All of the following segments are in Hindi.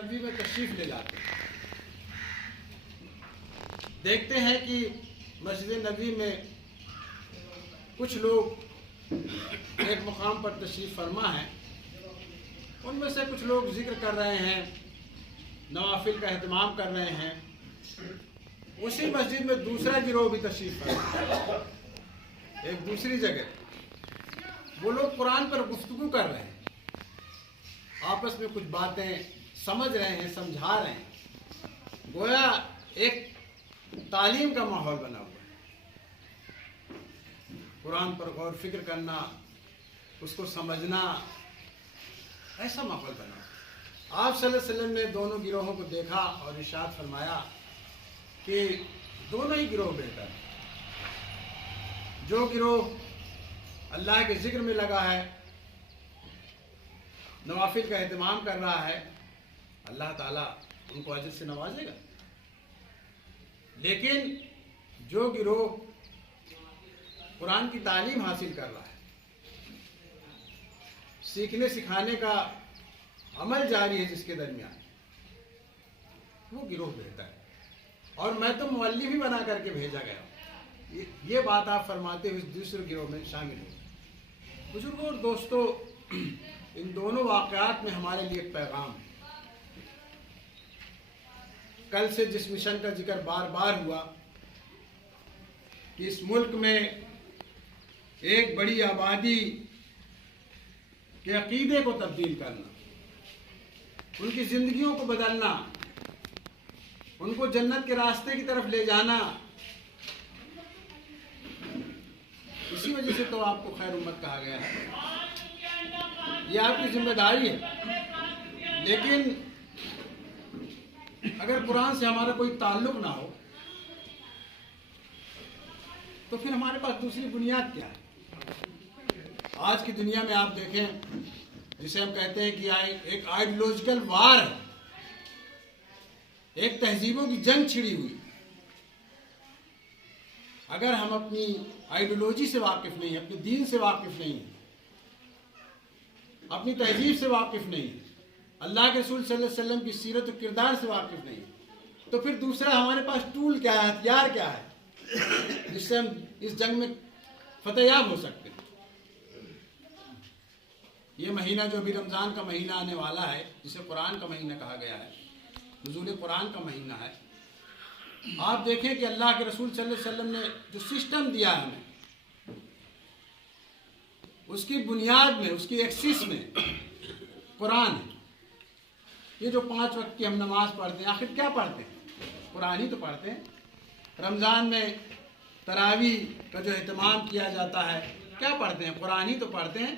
नबी में तशरीफ़ ले जाते हैं। देखते हैं कि मस्जिद नबी में कुछ लोग एक मुकाम पर तशरीफ़ फरमा है, उनमें से कुछ लोग ज़िक्र कर रहे हैं, नवाफिल का अहतमाम कर रहे हैं। उसी मस्जिद में दूसरा गिरोह भी तशरीफ़ फरमा है, एक दूसरी जगह। वो लोग कुरान पर गुफ्तगू कर रहे हैं, आपस में कुछ बातें समझ रहे हैं, समझा रहे हैं, गोया एक तालीम का माहौल बना हुआ है। कुरान पर गौर फिक्र करना, उसको समझना, ऐसा माहौल बना हुआ। आप सल्लल्लाहु अलैहि वसल्लम ने दोनों गिरोहों को देखा और इरशाद फरमाया कि दोनों ही गिरोह बेहतर हैं। जो गिरोह अल्लाह के जिक्र में लगा है, नवाफिल का एहतमाम कर रहा है, अल्लाह ताला उनको अजर से नवाजेगा। लेकिन जो गिरोह कुरान की तालीम हासिल कर रहा है, सीखने सिखाने का अमल जारी है जिसके दरमियान, वो गिरोह बेहतर है। और मैं तो मुअल्लिम भी बना करके भेजा गया। ये बात आप फरमाते हुए दूसरे गिरोह में शामिल हो। बुजुर्गों और दोस्तों, इन दोनों वाक़यात में हमारे लिए एक पैगाम है। कल से जिस मिशन का जिक्र बार बार हुआ कि इस मुल्क में एक बड़ी आबादी के अकीदे को तब्दील करना, उनकी ज़िंदगियों को बदलना, उनको जन्नत के रास्ते की तरफ ले जाना, इसी वजह से तो आपको खैर उम्मत कहा गया है। ये आपकी जिम्मेदारी है। लेकिन अगर कुरान से हमारा कोई ताल्लुक ना हो तो फिर हमारे पास दूसरी बुनियाद क्या है? आज की दुनिया में आप देखें, जिसे हम कहते हैं कि एक आइडियोलॉजिकल वार है, एक तहजीबों की जंग छिड़ी हुई। अगर हम अपनी आइडियोलॉजी से वाकिफ नहीं है, अपने दीन से वाकिफ नहीं है, अपनी तहजीब से वाकिफ नहीं है, अल्लाह के रसूल सल्लल्लाहु अलैहि वसल्लम की सीरत और किरदार से वाकिफ नहीं, तो फिर दूसरा हमारे पास टूल क्या है, हथियार क्या है जिससे हम इस जंग में फतेहयाब हो सकते हैं। ये महीना जो अभी रमज़ान का महीना आने वाला है, जिसे कुरान का महीना कहा गया है, नुज़ूल कुरान का महीना है, आप देखें कि अल्लाह के रसूल सल्लल्लाहु अलैहि वसल्लम ने जो सिस्टम दिया है हमें, उसकी बुनियाद में, उसकी एक्सिस में कुरान है। ये जो 5 वक्त की हम नमाज पढ़ते हैं, आखिर क्या पढ़ते हैं? कुरान ही तो पढ़ते हैं। रमज़ान में तरावी का जो एहतमाम किया जाता है, क्या पढ़ते हैं? कुरान ही तो पढ़ते हैं।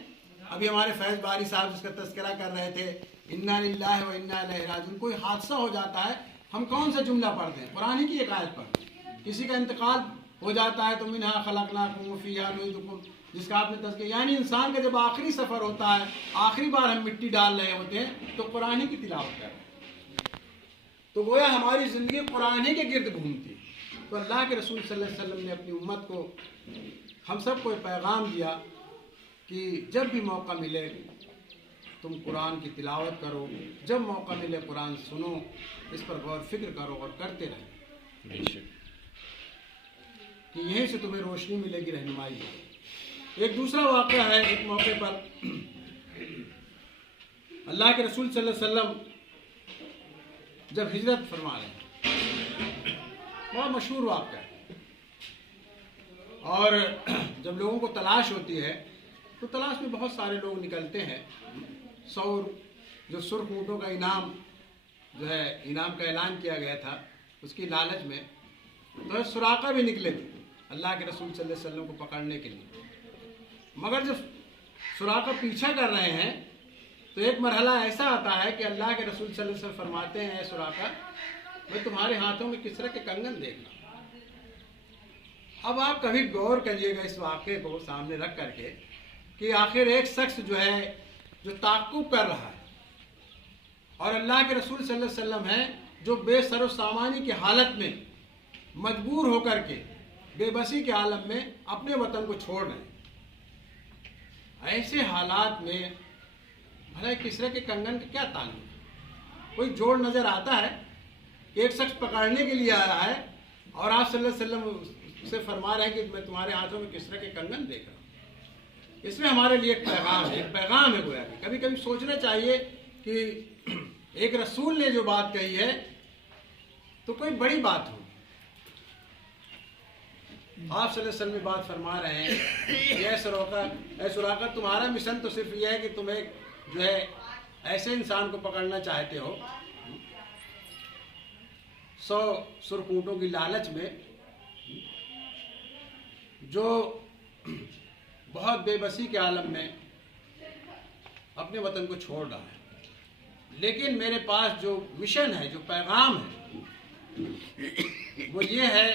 अभी हमारे फैज़ बारी साहब जिसका तज़किरा कर रहे थे, इन्ना लिल्लाहि व इन्ना इलैहि राजिऊन, कोई हादसा हो जाता है, हम कौन सा जुमला पढ़ते हैं? कुरान ही की एक आयत पढ़ते हैं। किसी का इंतकाल हो जाता है तो मिन्हा खलक़नाकुम व फ़ीहा नुईदुकुम, जिसका आपने तज़किरा, यानी इंसान का जब आखिरी सफ़र होता है, आखिरी बार हम मिट्टी डाल रहे होते हैं, तो कुरान ही की तिलावत कर रहे हैं। तो गोया हमारी ज़िंदगी कुरान ही के गिर्द घूमती है। तो अल्लाह के रसूल सल्लल्लाहु अलैहि वसल्लम ने अपनी उम्मत को, हम सबको एक पैगाम दिया कि जब भी मौका मिले तुम कुरान की तिलावत करो, जब मौका मिले कुरान सुनो, इस पर गौर फिक्र करो और करते रहो कि यहीं से तुम्हें रोशनी मिलेगी, रहनुमाई है। एक दूसरा वाक़या है, एक मौके पर अल्लाह के रसूल सल्लल्लाहु अलैहि वसल्लम जब हिजरत फरमा रहे हैं, बहुत मशहूर वाक़या है। और जब लोगों को तलाश होती है तो तलाश में बहुत सारे लोग निकलते हैं। 100 जो सुर्ख ऊँटों का इनाम जो है, इनाम का ऐलान किया गया था, उसकी लालच में तो सुराका भी निकले थे अल्लाह के रसूल सल्लल्लाहु अलैहि वसल्लम को पकड़ने के लिए। मगर जब सुराका पीछा कर रहे हैं तो एक मरहला ऐसा आता है कि अल्लाह के रसूल सल्लल्लाहु अलैहि वसल्लम फरमाते हैं, सुराका, मैं तुम्हारे हाथों में किसरा के कंगन देखना। अब आप कभी गौर करिएगा इस वाक़े को सामने रख करके कि आखिर एक शख्स जो है, जो ताक़ुब कर रहा है, और अल्लाह के रसूल सल्लल्लाहु अलैहि वसल्लम हैं जो बेसरो सामानी की हालत में मजबूर होकर के बेबसी के आलम में अपने वतन को छोड़ रहे हैं। ऐसे हालात में भला किसरा के कंगन का क्या ताल्लुक? कोई जोड़ नज़र आता है कि एक शख्स पकड़ने के लिए आया है और आप सल्लल्लाहु अलैहि वसल्लम से फरमा रहे हैं कि मैं तुम्हारे हाथों में किस तरह के कंगन देख रहा हूँ। इसमें हमारे लिए एक पैगाम है गोया कि कभी कभी सोचना चाहिए कि एक रसूल ने जो बात कही है तो कोई बड़ी बात हो। आप सल्लल्लाहु अलैहि वसल्लम में बात फरमा रहे हैं कि ऐ सुराका तुम्हारा मिशन तो सिर्फ यह है कि तुम एक जो है ऐसे इंसान को पकड़ना चाहते हो 100 सुरकूटों की लालच में जो बहुत बेबसी के आलम में अपने वतन को छोड़ रहा है, लेकिन मेरे पास जो मिशन है, जो पैगाम है वो ये है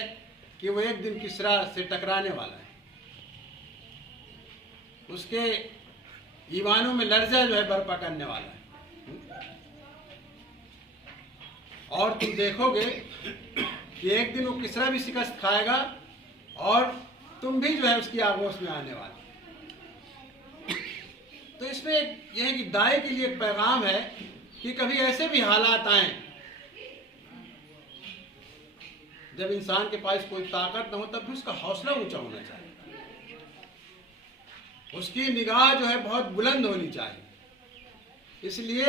कि वो एक दिन किसरा से टकराने वाला है, उसके ईमानों में लर्जा जो है बर्पा करने वाला है और तुम देखोगे कि एक दिन वो किसरा भी शिकस्त खाएगा और तुम भी जो है उसकी आगोश में आने वाले। तो इसमें यह है कि दाए के लिए एक पैगाम है कि कभी ऐसे भी हालात आए जब इंसान के पास कोई ताकत न हो तब भी उसका हौसला ऊंचा होना चाहिए, उसकी निगाह जो है बहुत बुलंद होनी चाहिए। इसलिए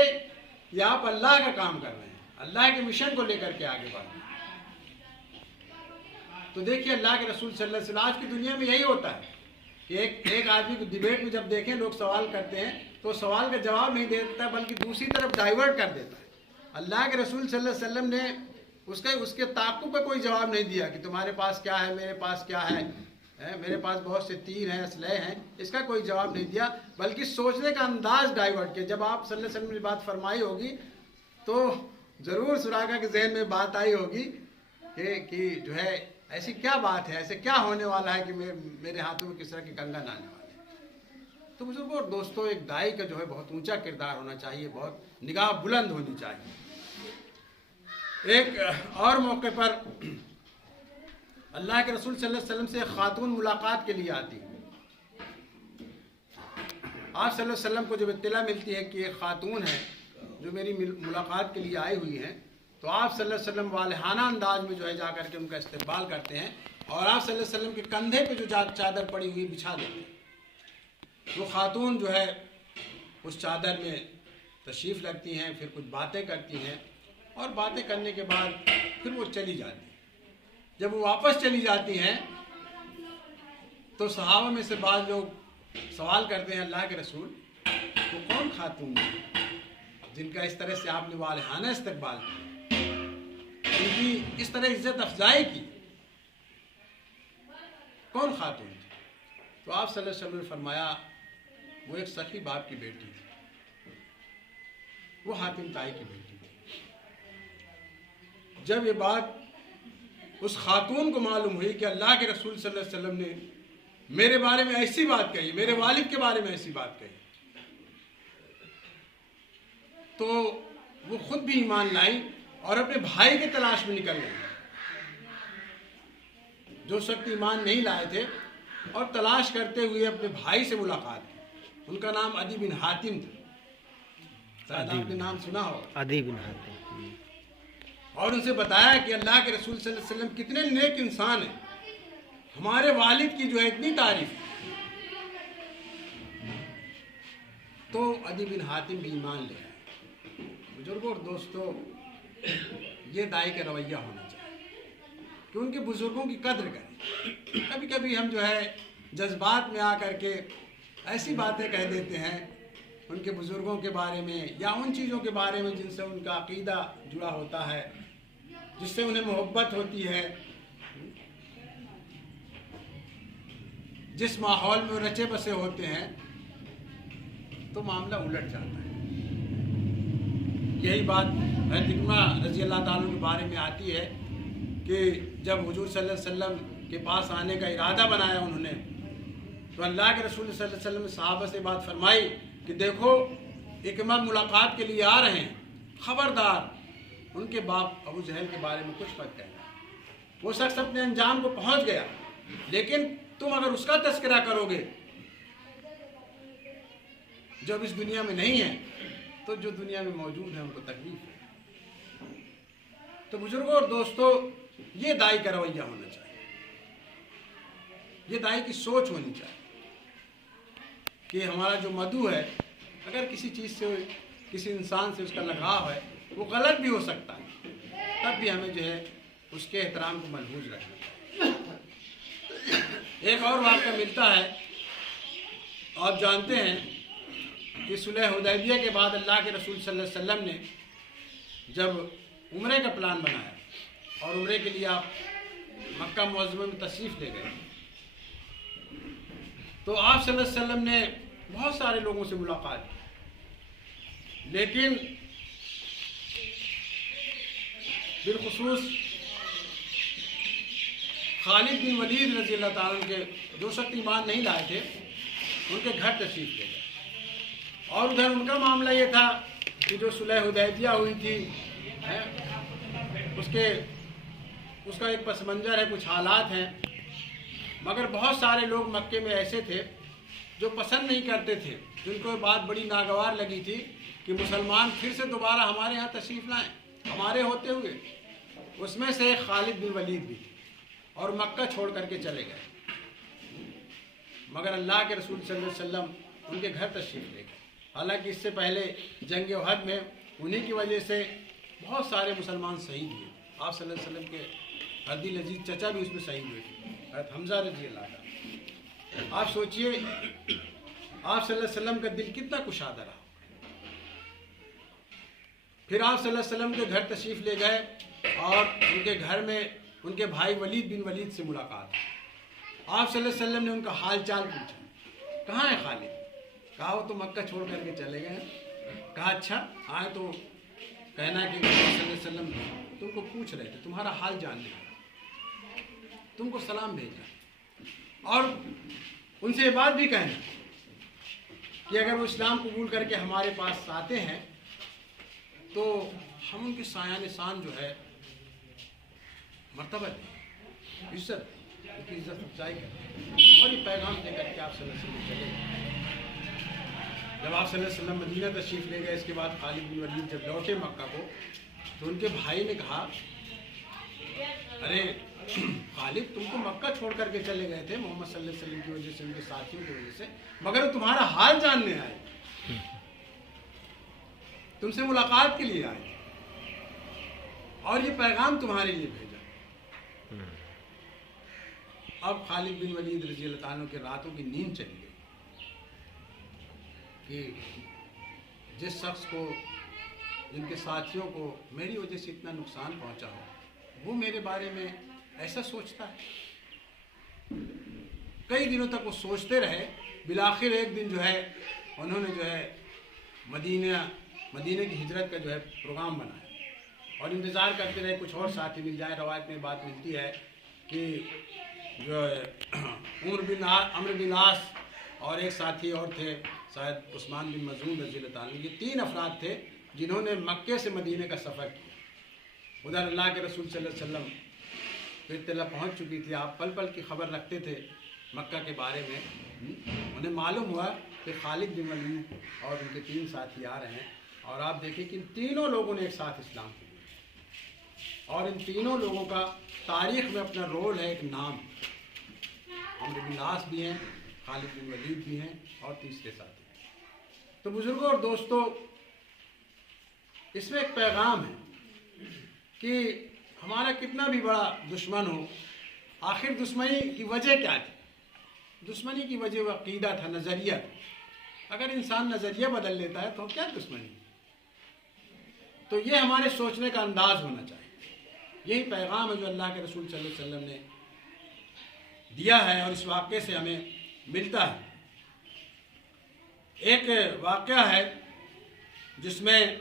ये आप अल्लाह का काम कर रहे हैं, अल्लाह के मिशन को लेकर के आगे बढ़ रहे हैं। तो देखिए अल्लाह के रसूल सल्लल्लाहु अलैहि वसल्लम, आज की दुनिया में यही होता है कि एक आदमी को डिबेट में जब देखें लोग सवाल करते हैं तो सवाल का जवाब नहीं देता बल्कि दूसरी तरफ डाइवर्ट कर देता है। अल्लाह के रसूल सल्लल्लाहु अलैहि वसल्लम ने उसके ताक़ुब पे कोई जवाब नहीं दिया कि तुम्हारे पास क्या है, मेरे पास क्या है, मेरे पास बहुत से तीर हैं, असलहे हैं, इसका कोई जवाब नहीं दिया, बल्कि सोचने का अंदाज डाइवर्ट किया। जब आप सल्लल्लाहु अलैहि वसल्लम ने बात फरमाई होगी तो ज़रूर सुराका के जहन में बात आई होगी कि जो है ऐसी क्या बात है, ऐसे क्या होने वाला है कि मेरे हाथों में किस तरह के कंगन आने वाले हैं। तो बुजुर्गों और दोस्तों, एक दाई का जो है बहुत ऊंचा किरदार होना चाहिए, बहुत निगाह बुलंद होनी चाहिए। एक और मौके पर अल्लाह के रसूल सल्लल्लाहु अलैहि वसल्लम से एक खातून मुलाकात के लिए आती है। आप सल्लल्लाहु अलैहि वसल्लम को जब इत्तला मिलती है कि एक खातून है जो मेरी मुलाकात के लिए आई हुई है, तो आप सल्लल्लाहु अलैहि वसल्लम वालेहाना अंदाज में जो है जाकर के उनका इस्तकबाल करते हैं और आप सल्लल्लाहु अलैहि वसल्लम के कंधे पे जो चादर पड़ी हुई बिछा देते हैं। वो खातून जो है उस चादर में तशरीफ़ लगती हैं, फिर कुछ बातें करती हैं और बातें करने के बाद फिर वो चली जाती हैं। जब वो वापस चली जाती हैं तो सहाबा में से बाद लोग सवाल करते हैं, अल्लाह के रसूल वो कौन खातून है जिनका इस तरह से आपने वालेहाना इस्तकबाल किया, उनकी इस तरह इज्जत अफजाई की, कौन खातून थी? तो आप सल्लल्लाहु अलैहि वसल्लम ने फरमाया वो एक सखी बाप की बेटी थी, वो हातिम ताई की बेटी थी। जब ये बात उस खातून को मालूम हुई कि अल्लाह के रसूल सल्लल्लाहु अलैहि वसल्लम ने मेरे बारे में ऐसी बात कही, मेरे वालिद के बारे में ऐसी बात कही, तो वो खुद भी ईमान लाई और अपने भाई के तलाश में निकल गई। जो शख्स ईमान नहीं लाए थे और तलाश करते हुए अपने भाई से मुलाकात की। उनका नाम अदी बिन हातिम था, शायद आपने नाम सुना हो, अदी बिन हातिम। और उनसे बताया कि अल्लाह के रसूल सल्लल्लाहु अलैहि वसल्लम कितने नेक इंसान हैं, हमारे वालिद की जो है इतनी तारीफ। तो अदी बिन हातिम भी ईमान ले आए। बुजुर्गों और दोस्तों, ये दाई का रवैया होना चाहिए कि उनके बुजुर्गों की कद्र करें। कभी कभी हम जो है जज्बात में आकर के ऐसी बातें कह देते हैं उनके बुजुर्गों के बारे में या उन चीज़ों के बारे में जिनसे उनका अकीदा जुड़ा होता है, जिससे उन्हें मोहब्बत होती है, जिस माहौल में वो रचे बसे होते हैं, तो मामला उलट जाता है। यही बात हज़रत इक्रमा रज़ी अल्लाह ताला के बारे में आती है कि जब हुजूर सल्लल्लाहु अलैहि वसल्लम के पास आने का इरादा बनाया उन्होंने, तो अल्लाह के रसूल सल्लल्लाहु अलैहि वसल्लम ने सहाबा से बात फरमाई कि देखो इक्रमा मुलाकात के लिए आ रहे हैं, खबरदार उनके बाप अबू जहल के बारे में कुछ मत कहना। वो शख्स अपने अंजाम को पहुंच गया, लेकिन तुम अगर उसका तस्करा करोगे जो अब इस दुनिया में नहीं है, तो जो दुनिया में मौजूद है उनको तकलीफ है। तो बुजुर्गों और दोस्तों, ये दाई का रवैया होना चाहिए, ये दाई की सोच होनी चाहिए कि हमारा जो मधु है, अगर किसी चीज़ से, किसी इंसान से उसका लगाव है, वो गलत भी हो सकता है, तब भी हमें जो है उसके एहतराम को मलहूज रखना चाहिए। एक और वाक़या मिलता है, आप जानते हैं कि सुलह हुदैबिया के बाद अल्लाह के रसूल सल्लल्लाहु अलैहि वसल्लम ने जब उम्रे का प्लान बनाया और उम्रे के लिए आप मक्का मुअज़्ज़मा में तशरीफ़ ले गए, तो आप सल्लल्लाहु अलैहि वसल्लम ने बहुत सारे लोगों से मुलाकात की, लेकिन बिलखुसूस खालिद बिन वलीद रज़ी अल्लाह ताला के जो शख्स ईमान नहीं लाए थे, उनके घर तशरीफ़ ले गए। और उधर उनका मामला ये था कि जो सुलह हुदैबिया हुई थी उसका एक पस मंज़र है, कुछ हालात हैं, मगर बहुत सारे लोग मक्के में ऐसे थे जो पसंद नहीं करते थे, जिनको बात बड़ी नागवार लगी थी कि मुसलमान फिर से दोबारा हमारे यहाँ तशरीफ़ लाएँ हमारे होते हुए। उसमें से खालिद बिन वलीद भी, और मक्का छोड़ करके चले गए। मगर अल्लाह के रसूल सल्लल्लाहु अलैहि वसल्लम उनके घर तशरीफ़ ले गए। हालांकि इससे पहले जंग उहद में उन्हीं की वजह से बहुत सारे मुसलमान शहीद हुए। आप सल्लल्लाहु अलैहि वसल्लम के अदील अजीज चचा भी उसमें शहीद हुए थे, हज़रत हमज़ा रज़ी अल्लाह अन्हु। आप सोचिए, आप सल्लल्लाहु अलैहि वसल्लम का दिल कितना कुशादा रहा। फिर आप सल्लल्लाहु अलैहि वसल्लम के घर तशरीफ़ ले गए और उनके घर में उनके भाई वलीद बिन वलीद से मुलाकात। आप सल्लल्लाहु अलैहि वसल्लम ने उनका हाल चाल पूछा, कहाँ है खालिद? कहा वो तो मक्का छोड़ करके चले गए। कहा अच्छा, आए तो कहना कि सल्लल्लाहु अलैहि वसल्लम तुमको पूछ रहे थे, तुम्हारा हाल जानने, तुमको सलाम भेजा, और उनसे ये बात भी कहना कि अगर वो इस्लाम कबूल करके हमारे पास आते हैं तो हम उनके सायान शान जो है मर्तबा दें, इज्जत, उनकी इज्जत अफजाई करें। और ये पैगाम देकर के आप सल्लल्लाहु अलैहि वसल्लम चले गए। जब आप सल्लल्लाहु अलैहि वसल्लम मदीना तशरीफ़ ले गए, इसके बाद खालिद बिन वलीद जब लौटे मक्का को, तो उनके भाई ने कहा, अरे खालिद तुम तो मक्का छोड़ करके चले गए थे मोहम्मद सल्लल्लाहु अलैहि वसल्लम की वजह से, उनके साथियों की वजह से, मगर तुम्हारा हाल जानने आए, तुमसे मुलाकात के लिए आए और ये पैगाम तुम्हारे लिए भेजा। अब खालिद बिन वलीद रज़ी अल्लाह अन्हु के रातों की नींद चली गई कि जिस शख्स को, जिनके साथियों को मेरी वजह से इतना नुकसान पहुंचा हो, वो मेरे बारे में ऐसा सोचता है। कई दिनों तक वो सोचते रहे। बिलाखिर एक दिन जो है उन्होंने जो है मदीने की हिजरत का जो है प्रोग्राम बनाया और इंतज़ार करते रहे कुछ और साथी मिल जाए। रवायत में बात मिलती है कि जो अम्र बिन आस और एक साथी और थे, शायद उस्मान बिन मज़ून रज़ी अल्लाह अन्हु, ये 3 अफराद थे जिन्होंने मक्के से मदीने का सफ़र किया। उधर अल्लाह के रसूल सल्लल्लाहु अलैहि वसल्लम को इत्तला पहुँच चुकी थी, आप पल पल की खबर रखते थे मक्का के बारे में। उन्हें मालूम हुआ कि खालिद बिन वलीद और उनके 3 साथी आ रहे हैं, और आप देखिए कि इन तीनों लोगों ने एक साथ इस्लाम किया और इन तीनों लोगों का तारीख़ में अपना रोल है, एक नाम। अम्र बिन आस भी हैं, खालिद बिन वलीद भी हैं और तीसरे साथी। तो बुजुर्गों और दोस्तों, इसमें एक पैगाम है कि हमारा कितना भी बड़ा दुश्मन हो, आखिर दुश्मनी की वजह क्या थी? दुश्मनी की वजह वो अक़ीदा था, नज़रिया। अगर इंसान नज़रिया बदल लेता है तो क्या दुश्मनी? तो ये हमारे सोचने का अंदाज़ होना चाहिए। यही पैगाम है जो अल्लाह के रसूल सल्लल्लाहु अलैहि वसल्लम ने दिया है और इस वाक़े से हमें मिलता है। एक वाक़या है जिसमें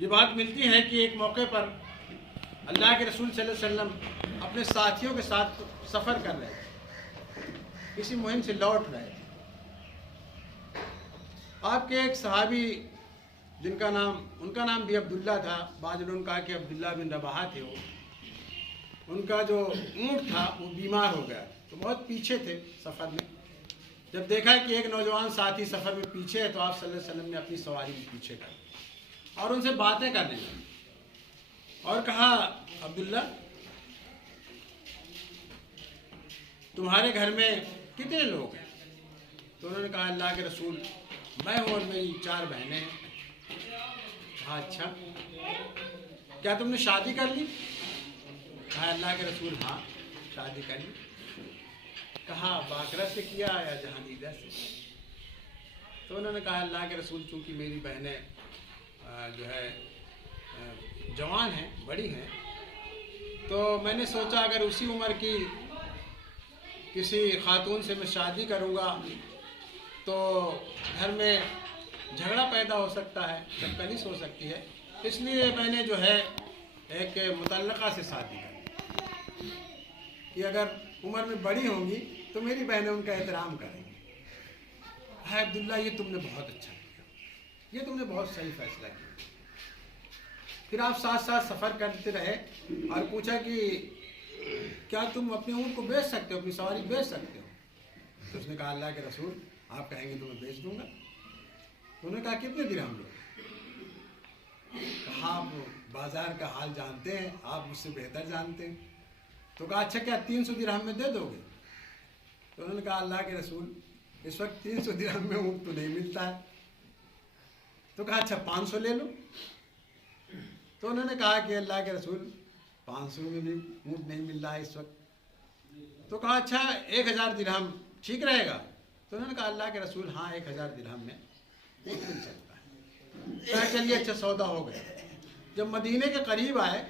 ये बात मिलती है कि एक मौके पर अल्लाह के रसूल सल्लल्लाहु अलैहि वसल्लम अपने साथियों के साथ सफ़र कर रहे थे, किसी मुहिम से लौट रहे थे। आपके एक सहाबी जिनका नाम, उनका नाम भी अब्दुल्ला था, बाद में उन्होंने कहा कि अब्दुल्ला बिन रबाहा थे वो, उनका जो ऊँट था वो बीमार हो गया, तो बहुत पीछे थे सफ़र में। जब देखा कि एक नौजवान साथी सफ़र में पीछे है तो आप सल्लल्लाहु अलैहि वसल्लम ने अपनी सवारी भी पीछे कर दी और उनसे बातें करने लगी और कहा, अब्दुल्ला तुम्हारे घर में कितने लोग हैं? तो उन्होंने कहा, अल्लाह के रसूल मैं हूँ और मेरी 4 बहनें हैं। कहा, अच्छा क्या तुमने शादी कर ली? कहा, अल्लाह के रसूल हाँ शादी कर ली। कहा, बाकरा से किया या जहानीदा से? तो उन्होंने कहा, अल्लाह के रसूल चूँकि मेरी बहनें जो है जवान हैं, बड़ी हैं, तो मैंने सोचा अगर उसी उम्र की किसी खातून से मैं शादी करूँगा तो घर में झगड़ा पैदा हो सकता है, चक्कलिस हो सकती है, इसलिए मैंने जो है एक मुतल्लका से शादी कर कि अगर उम्र में बड़ी होंगी तो मेरी बहनें उनका एहतराम करेंगी। है अब्दुल्ला ये तुमने बहुत अच्छा किया, ये तुमने बहुत सही फैसला किया। फिर आप साथ साथ सफ़र करते रहे और पूछा कि क्या तुम अपने ऊँट को बेच सकते हो, अपनी सवारी बेच सकते हो? तो उसने कहा, अल्लाह के रसूल आप कहेंगे तो मैं बेच दूंगा। तो उन्होंने कहा, कितने दिरहम लो? कहा, आप बाजार का हाल जानते हैं, आप मुझसे बेहतर जानते हैं। तो कहा, अच्छा क्या 300 दिरहम में दे दोगे? तो उन्होंने कहा, अल्लाह के रसूल इस वक्त 300 दिरहम में ऊँट तो नहीं मिलता है। तो कहा, अच्छा 500 ले लो। तो उन्होंने कहा कि अल्लाह के रसूल 500 में भी ऊँट नहीं मिल रहा है इस वक्त। तो कहा, अच्छा 1000 दिरहम ठीक रहेगा? तो उन्होंने कहा, अल्लाह के रसूल हाँ 1000 दिरहम में ऊँट मिल सकता है। कहा, चलिए अच्छा सौदा हो गया। जब मदीने के करीब आए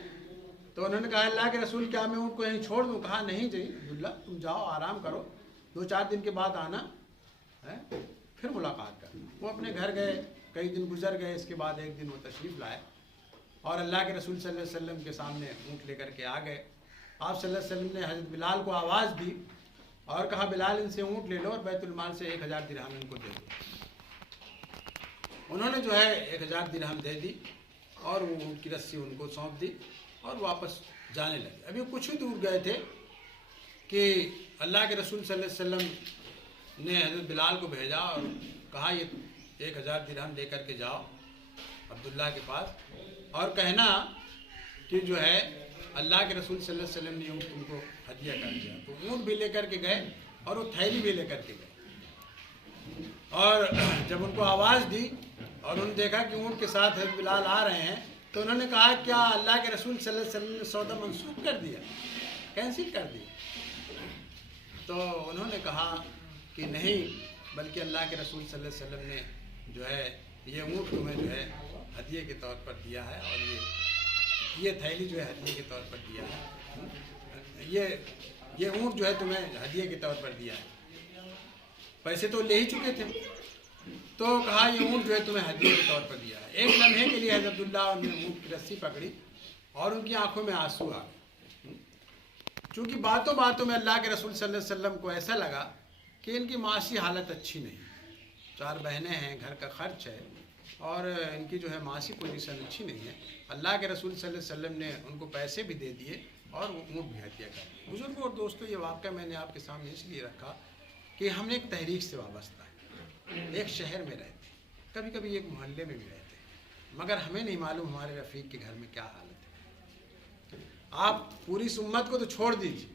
तो उन्होंने कहा, अल्लाह के रसूल क्या मैं ऊँट को यहीं छोड़ दूँ? कहा, नहीं जी अब्दुल्ला तुम जाओ आराम करो, 2-4 दिन के बाद आना है, फिर मुलाकात कर। वो अपने घर गए, कई दिन गुजर गए, इसके बाद एक दिन वो तशरीफ़ लाए और अल्लाह के रसूल सल्लल्लाहु अलैहि वसल्लम के सामने ऊँट लेकर के आ गए। आप सल्लल्लाहु अलैहि वसल्लम ने हज़रत बिलाल को आवाज़ दी और कहा, बिलाल इनसे ऊँट ले लो और बैतुल माल से 1000 दिरहम इनको दे दो। उन्होंने जो है 1000 दिरहम दे दी और वो ऊँट की रस्सी उनको सौंप दी और वापस जाने लगे। अभी कुछ ही दूर गए थे कि अल्लाह के रसूल सल्लल्लाहु अलैहि वसल्लम ने हज़रत बिलाल को भेजा और कहा, ये 1000 दिरहम लेकर के जाओ अब्दुल्ला के पास और कहना कि जो है अल्लाह के रसूल सल्लल्लाहु अलैहि वसल्लम ने ऊँट तुमको हदिया कर दिया। तो ऊँट भी लेकर के गए और वो थैली भी लेकर के गए और जब उनको आवाज़ दी और उन्होंने देखा कि ऊँट के साथ हज़रत बिलाल आ रहे हैं तो उन्होंने कहा, क्या अल्लाह के रसूल सल्लल्लाहु अलैहि वसल्लम ने सौदा मंसूख कर दिया, कैंसिल कर दिया? तो उन्होंने कहा कि नहीं, बल्कि अल्लाह के रसूल सल्लल्लाहु अलैहि वसल्लम ने जो है ये ऊँट तुम्हें जो है हदिये के तौर पर दिया है और ये थैली जो है हदिये के तौर पर दिया है, ये ऊँट जो है तुम्हें हदिये के तौर पर दिया है। पैसे तो ले ही चुके थे। तो कहा, ये ऊँट जो है तुम्हें हदिये के तौर पर दिया है। एक लम्हे के लिए हज़रत अब्दुल्ला ने ऊँट की रस्सी पकड़ी और उनकी आंखों में आंसू आ गए। चूँकि बातों बातों में अल्लाह के रसूल सल्लल्लाहु अलैहि वसल्लम को ऐसा लगा कि इनकी माशी हालत अच्छी नहीं, 4 बहनें हैं, घर का खर्च है और इनकी जो है माशी पोजीशन अच्छी नहीं है। अल्लाह के रसूल सल्लल्लाहु अलैहि वसल्लम ने उनको पैसे भी दे दिए और वो ऊँट भी हदिया कर दिया। बुजुर्गों और दोस्तों, ये वाक़या मैंने आपके सामने इसलिए रखा कि हमने एक तहरीक से वाबस्ता है, एक शहर में रहते, कभी कभी एक मोहल्ले में भी रहते, मगर हमें नहीं मालूम हमारे रफ़ीक के घर में क्या हालत है। आप पूरी उम्मत को तो छोड़ दीजिए,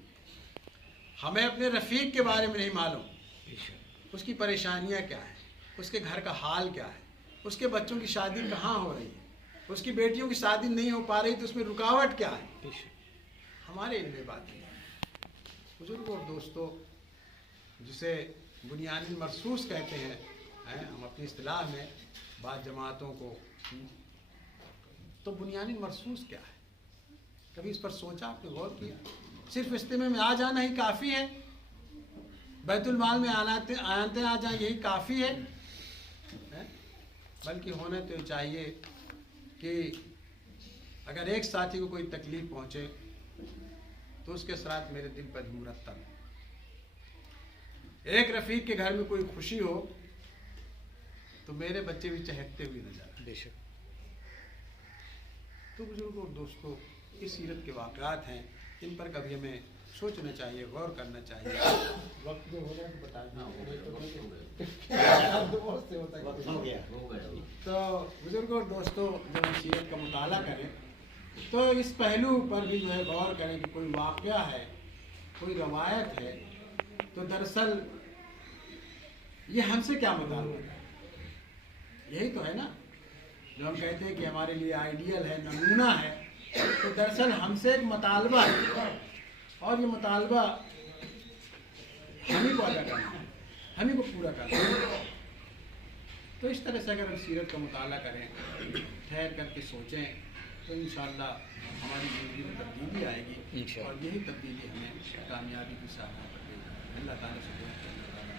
हमें अपने रफ़ीक के बारे में नहीं मालूम, उसकी परेशानियाँ क्या हैं, उसके घर का हाल क्या है, उसके बच्चों की शादी कहाँ हो रही है, उसकी बेटियों की शादी नहीं हो पा रही तो उसमें रुकावट क्या है, हमारे इनमें बात नहीं है। बुजुर्गों और दोस्तों, जिसे बुनियादी मरसूस कहते हैं, हम अपनी इस्तिलाह में बाद जमातों को, तो बुनियादी मरसूस क्या है? कभी इस पर सोचा, आपने गौर किया? सिर्फ इज्तिमा में आ जाना ही काफ़ी है, बैतुल माल में आते आ जाए यही काफ़ी है? बल्कि होना तो चाहिए कि अगर एक साथी को कोई तकलीफ़ पहुँचे तो उसके साथ मेरे दिल पर मुरत्तब है। एक रफ़ीक के घर में कोई खुशी हो तो मेरे बच्चे भी चहकते हुए नजर आए। बेशक। तो बुजुर्गों और दोस्तों, इस सीरत के वाक़यात हैं, इन पर कभी हमें सोचना चाहिए, गौर करना चाहिए। वक्त जो हो रहा है बताना वक्त हो गया। तो बुजुर्गों, दोस्तों, जब हम सीरत का मुताला करें तो इस पहलू पर भी जो है गौर करें कि कोई वाक़या है, कोई रवायत है, तो दरअसल ये हमसे क्या मुताल्लिक़ है। यही तो है ना जो हम कहते हैं कि हमारे लिए आइडियल है, नमूना है। तो दरअसल हमसे एक मुतालबा है और ये मुतालबा हम ही को अदा करना है, हम ही को पूरा करना है। तो इस तरह से अगर हम सीरत का मुताला करें, ठहर करके सोचें, तो इंशाअल्लाह हमारी ज़िंदगी में तब्दीली आएगी और यही तब्दीली हमें कामयाबी की सहारा पर देगी। अल्लाह ताला से दुआ है कि अल्लाह ताला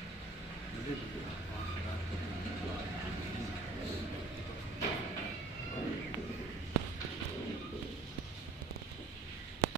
मुझे भी